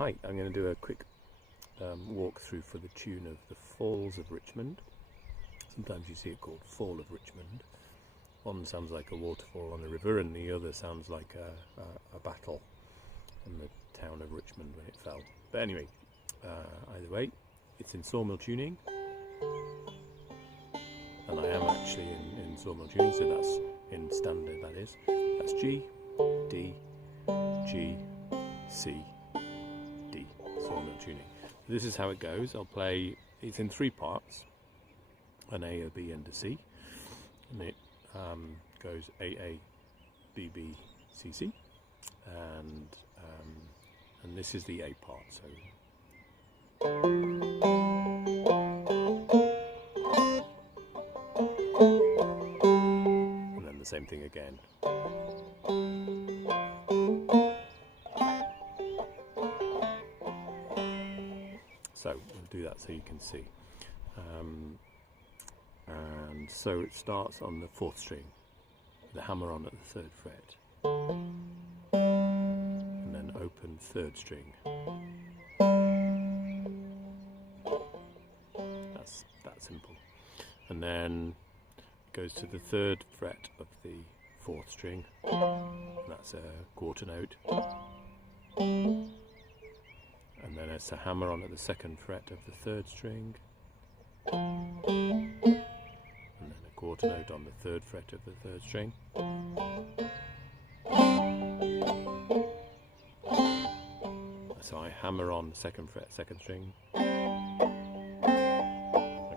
Hi, I'm going to do a quick walkthrough for the tune of the Falls of Richmond. Sometimes you see it called Fall of Richmond. One sounds like a waterfall on a river and the other sounds like a battle in the town of Richmond when it fell. But anyway, either way, it's in sawmill tuning, and I am actually in sawmill tuning, so that's in standard, that is. That's G, D, G, C, D, sawmill tuning. This is how it goes. I'll play, it's in three parts, an A, a B and a C, and it goes A, A, B, B, C, C, and this is the A part, so and then the same thing again. So we'll do that so you can see. And so it starts on the 4th string, the hammer on at the 3rd fret, and then open 3rd string. That's that simple. And then it goes to the 3rd fret of the 4th string, and that's a quarter note. And then it's a hammer on at the 2nd fret of the 3rd string, and then a quarter note on the 3rd fret of the 3rd string, so I hammer on the 2nd fret, 2nd string, like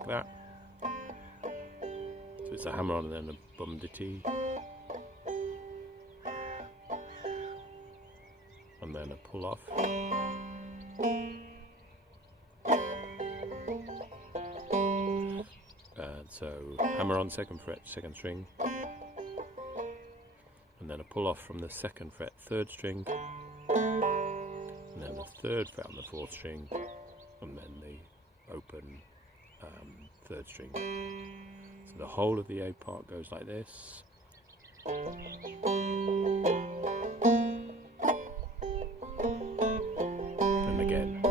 that. So it's a hammer on and then a bum de T, and then a pull off. So hammer on 2nd fret, 2nd string, and then a pull off from the 2nd fret, 3rd string, and then the 3rd fret on the 4th string, and then the open 3rd string. So the whole of the A part goes like this. And again.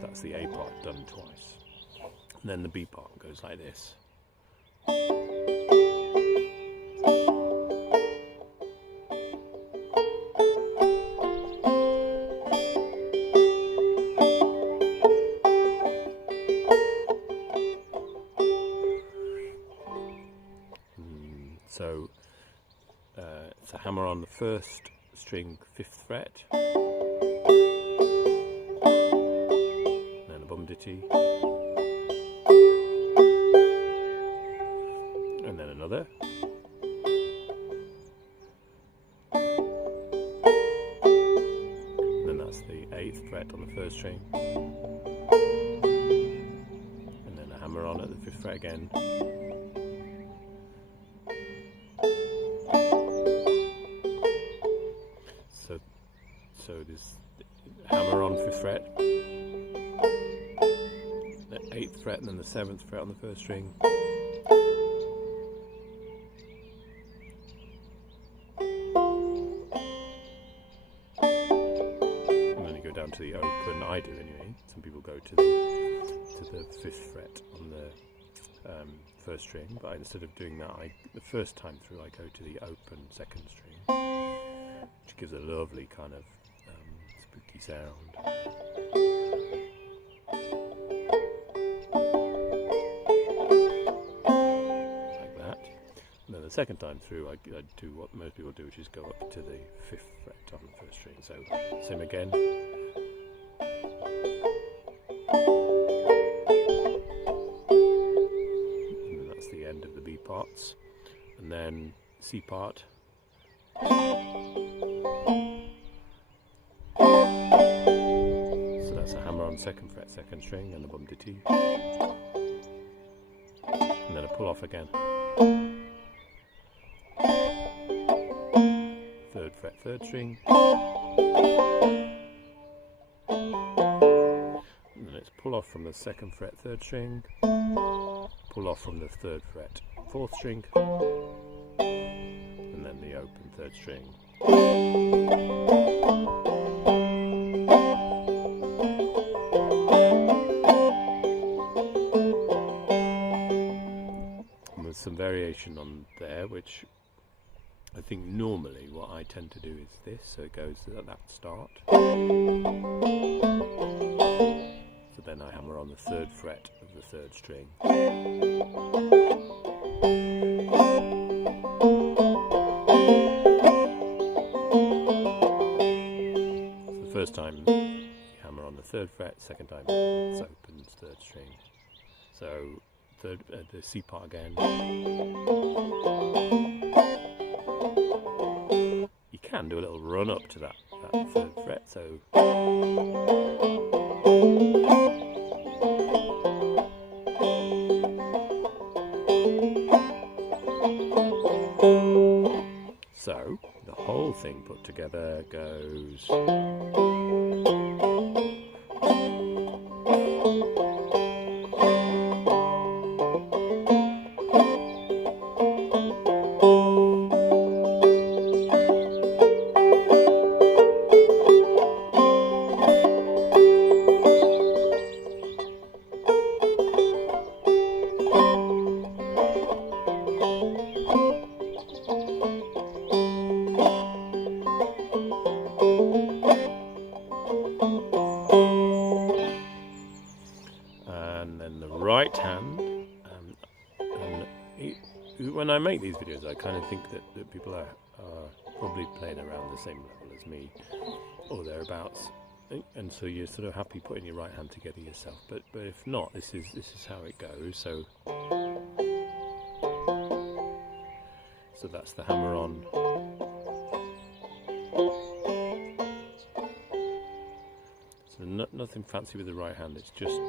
That's the A part done twice. And then the B part goes like this. So it's a hammer on the 1st string, 5th fret, then a bum de T, and then another, and then that's the 8th fret on the 1st string, and then a hammer on at the 5th fret again. So this hammer on 5th fret, the 8th fret, and then the 7th fret on the 1st string, and then you go down to the open. I do anyway. Some people go to the 5th fret on the 1st string, but instead of doing that, the first time through I go to the open 2nd string, which gives a lovely kind of spooky sound. Like that. And then the second time through I do what most people do, which is go up to the 5th fret on the 1st string. So same again. And then that's the end of the B parts. And then C part. So that's a hammer on 2nd fret, 2nd string, and a bum de T, and then a pull off again. 3rd fret, 3rd string, and then it's pull off from the 2nd fret, 3rd string, pull off from the 3rd fret, 4th string, open third string. And with some variation on there, which I think normally what I tend to do is this, so it goes at that start. So then I hammer on the 3rd fret of the 3rd string. So the first time you hammer on the 3rd fret, second time it's opens 3rd string. So the C part again. You can do a little run up to that 3rd fret, so the whole thing put together goes. And then the right hand, when I make these videos I kind of think that people are probably playing around the same level as me or thereabouts, and so you're sort of happy putting your right hand together yourself, but if not, this is how it goes. So that's the hammer on. So nothing fancy with the right hand, it's just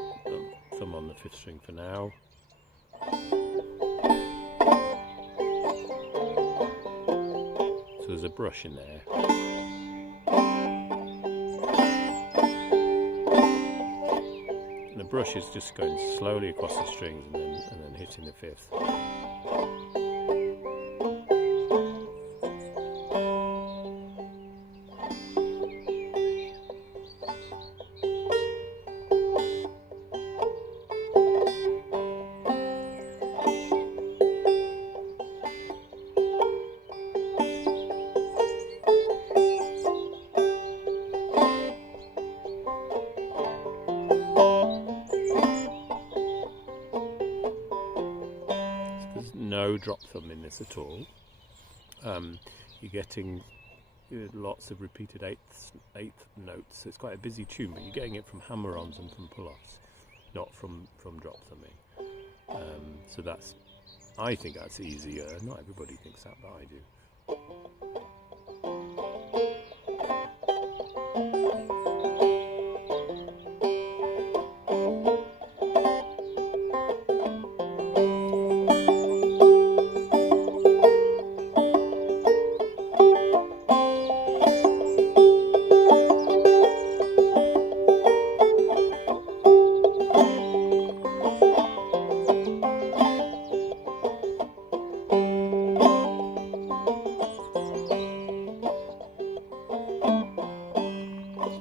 thumb on the 5th string for now. So there's a brush in there. And the brush is just going slowly across the strings and then hitting the 5th. No drop thumb in this at all. You're getting lots of repeated eighth notes, so it's quite a busy tune, but you're getting it from hammer-ons and from pull-offs, not from drop thumbing. So I think that's easier. Not everybody thinks that, but I do.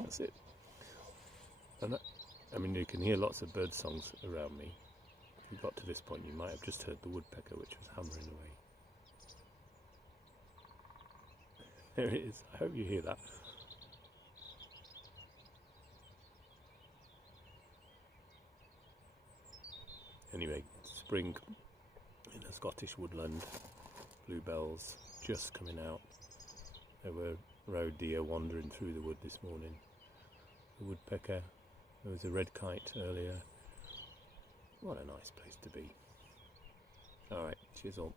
That's it. And I mean, you can hear lots of bird songs around me. If you got to this point, you might have just heard the woodpecker, which was hammering away. There it is. I hope you hear that. Anyway, spring in a Scottish woodland, bluebells just coming out. There were roe deer wandering through the wood this morning. The woodpecker, there was a red kite earlier. What a nice place to be. Alright, cheers all.